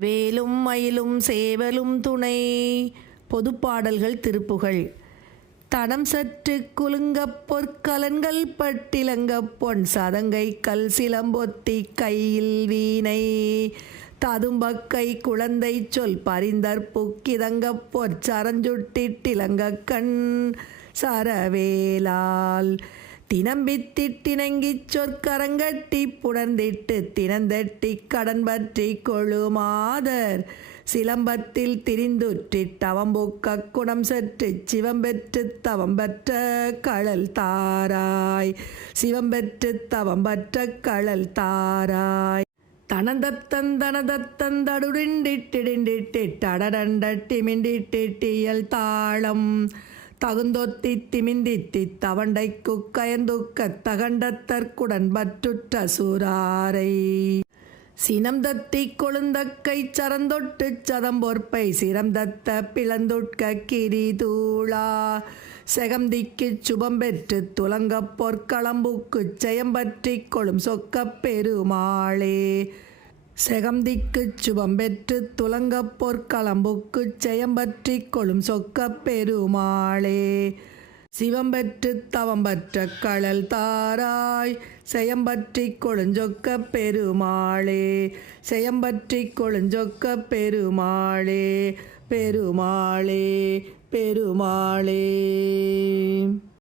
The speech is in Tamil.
வேலும் மயிலும் சேவலும் துணை. பொதுப்பாடல்கள் திருப்புகழ். தடம் சற்று குலுங்கப் பொற்கலன்கள் பட்டிலங்கப் பொன் சதங்கை கல் சிலம்பொத்தி கையில் வீணை ததும்பக்கை குழந்தை சொல் பரிந்தற்புக் கிதங்கப் பொற்சரஞ்சுட்டிட்டிலங்கக் கண் சரவேலால் தினம்பித்திட்டிணங்கிச் சொற்கரங்கட்டி புணர்ந்திட்டு தினந்தெட்டிக் கடன் பற்றி கொழுமாதர் சிலம்பத்தில் திரிந்துற்றிட் தவம்புக்க குணம் சற்றுச் சிவம்பெற்றுத் தவம்பற்ற கழல் தாராய் சிவம்பெற்றுத் தவம்பற்ற கழல் தாராய். தனதத்தந்தனதத்தந்தடுடிண்டிட்டிடிண்டிட்டிட்டடடண்டட்டிமிண்டிட்டிட்டியல் தாளம் தகுந்தொத்தி திமிந்தித்தி தவண்டைக்குக் கயந்துக்கத் தகண்டத்தற்குடன் பற்றுற்ற சூராரை சினம்தத்தி கொழுந்தக்கை சரந்தொட்டுச் சதம்பொற்பை சிரம்தத்த பிளந்துட்க கிரிதூளா செகம்திக்குச் சுபம்பெற்றுத் துலங்கப் பொற்களம்புக்குச் செயம்பற்றிக் கொளும் சொக்கப் பெருமாளே செகம்திக்குச் சுபம்பெற்றுத் துலங்கப் பொற்களம்புக்குச் செயம்பற்றிக் கொளும் சொக்கப் பெருமாளே சிவம்பெற்றுத் தவம்பற்ற கழல் தாராய் செயம்பற்றிக் கொழுஞ்சொக்கப் பெருமாளே செயம்பற்றிக் கொழுஞ்சொக்கப் பெருமாளே பெருமாளே பெருமாளே.